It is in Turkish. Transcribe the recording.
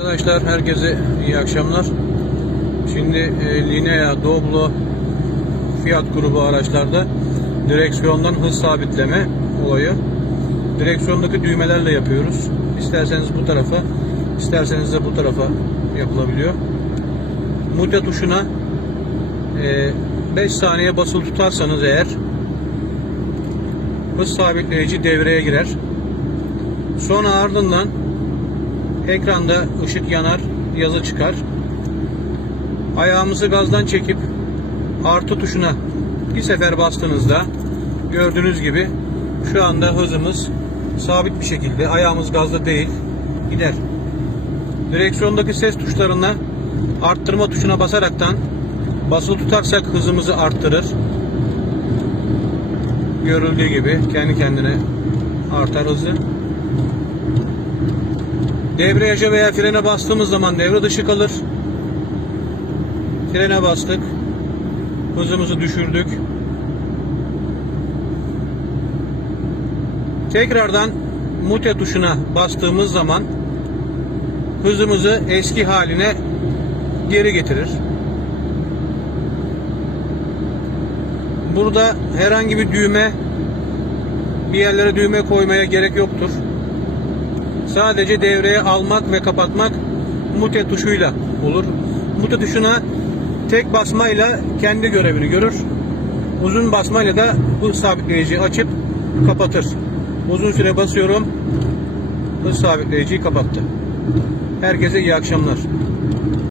Arkadaşlar herkese iyi akşamlar. Şimdi e, Linea, Doblo, Fiat grubu araçlarda direksiyondan hız sabitleme olayı. Direksiyondaki düğmelerle yapıyoruz. İsterseniz bu tarafa, isterseniz de bu tarafa yapılabiliyor. Mute tuşuna 5 saniye basılı tutarsanız eğer hız sabitleyici devreye girer. Sonra ardından ekranda ışık yanar, yazı çıkar. Ayağımızı gazdan çekip artı tuşuna bir sefer bastığınızda gördüğünüz gibi şu anda hızımız sabit bir şekilde ayağımız gazda değil gider. Direksiyondaki ses tuşlarına arttırma tuşuna basaraktan basılı tutarsak hızımızı arttırır. Görüldüğü gibi kendi kendine artar hızı. Debriyaja veya frene bastığımız zaman devre dışı kalır. Frene bastık. Hızımızı düşürdük. Tekrardan mute tuşuna bastığımız zaman hızımızı eski haline geri getirir. Burada herhangi bir düğme bir yerlere düğme koymaya gerek yoktur. Sadece devreye almak ve kapatmak mute tuşuyla olur. Mute tuşuna tek basmayla kendi görevini görür. Uzun basmayla da hız sabitleyici açıp kapatır. Uzun süre basıyorum. Hız sabitleyiciyi kapattı. Herkese iyi akşamlar.